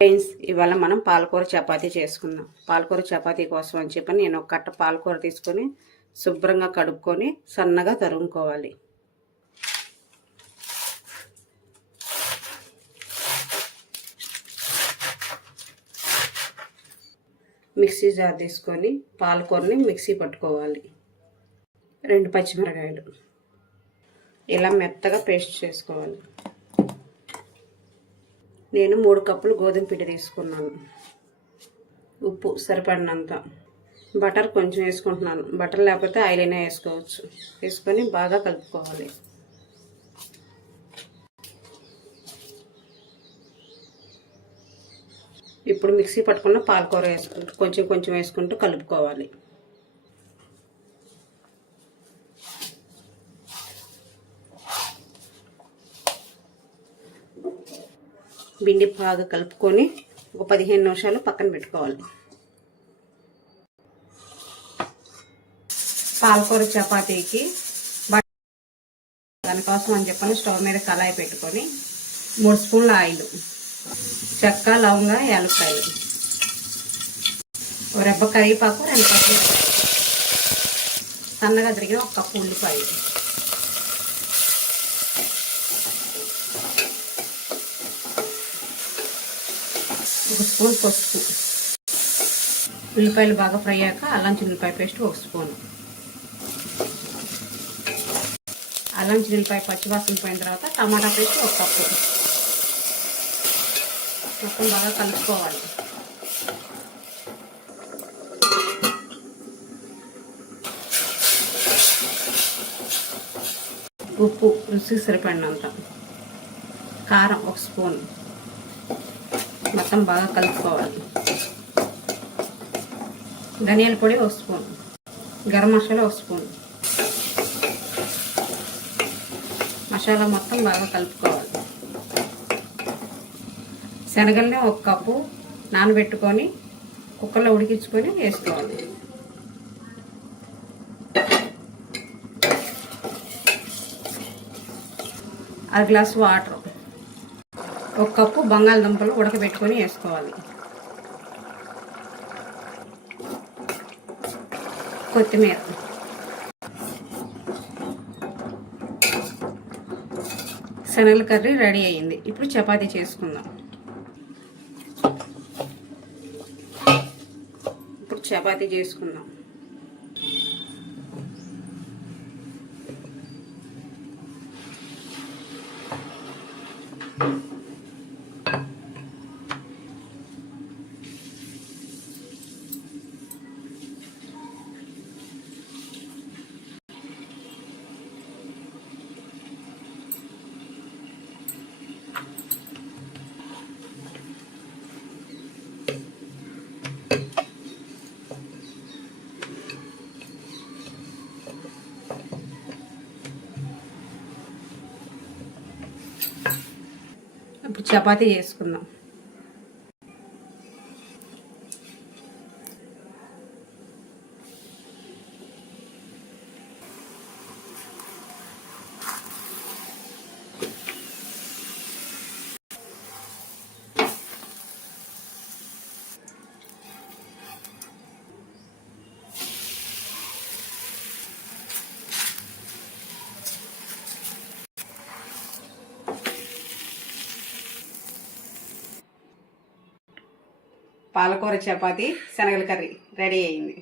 Friends, ఇవాళ మనం పాలకూర చపాతీ చేసుకుందాం. పాలకూర చపాతీ కోసం అని చెప్పి నేను ఒక కట్ట పాలకూర తీసుకొని శుభ్రంగా కడుక్కొని సన్నగా తరుముకోవాలి. మిక్సీ జార్ తీసుకొని పాలకూరని మిక్సీ పట్టుకోవాలి. 2 పచ్చిమిరకాయలు ఇలా మెత్తగా పేస్ట్ చేసుకోవాలి. నేను 3 కప్పులు గోధుమ పిండి తీసుకున్నాను. ఉప్పు సరిపడినంత. బటర్ కొంచెం వేసుకుంటున్నాను. బటర్ లేకపోతే ఆయిల్ అయినా వేసుకోవచ్చు. వేసుకొని బాగా కలుపుకోవాలి. ఇప్పుడు మిక్సీ పట్టుకున్న పాలకూర వేసుకుంటూ కొంచెం కొంచెం వేసుకుంటూ కలుపుకోవాలి. పిండి బాగా కలుపుకొని ఒక 15 నిమిషాలు పక్కన పెట్టుకోవాలి. పాలకూర చపాతీకి దానికోసం అని చెప్పని స్టవ్ మీద కళాయి పెట్టుకొని 3 స్పూన్ల ఆయిల్, చెక్క, లవంగ, యాలక్కాయలు, ఒక రెబ్బ కరివేపాకు, 2 కప్పులు సన్నగా తిరిగిన 1 కప్పు ఉల్లిపాయ, ఒక స్పూన్ పసుపు. ఉల్లిపాయలు బాగా ఫ్రై అయ్యాక అల్లం చిన్నులపాయ పేస్ట్ 1 స్పూన్. అల్లం చిన్నులపాయ పచ్చివాసన పోయిన తర్వాత టమాటా పేస్ట్ 1 కప్పు. మొత్తం బాగా కలుపుకోవాలి. ఉప్పు రుచికి సరిపడినంత, కారం 1 స్పూన్. మొత్తం బాగా కలుపుకోవాలి. ధనియాల పొడి 1 స్పూన్, గరం మసాలా 1 స్పూన్. మసాలా మొత్తం బాగా కలుపుకోవాలి. శనగల్ని 1 కప్పు నానబెట్టుకొని కుక్కర్లో ఉడికించుకొని వేసుకోవాలి. అర గ్లాసు వాటర్, 1 కప్పు బంగాళదుంపలు ఉడకబెట్టుకొని వేసుకోవాలి. కొత్తిమీర, శనగల కర్రీ రెడీ అయ్యింది. ఇప్పుడు చపాతీ చేసుకుందాం. ఇప్పుడు చపాతీ చేసుకుందాం. పాలకూర చపాతీ, శనగల కర్రీ రెడీ అయింది.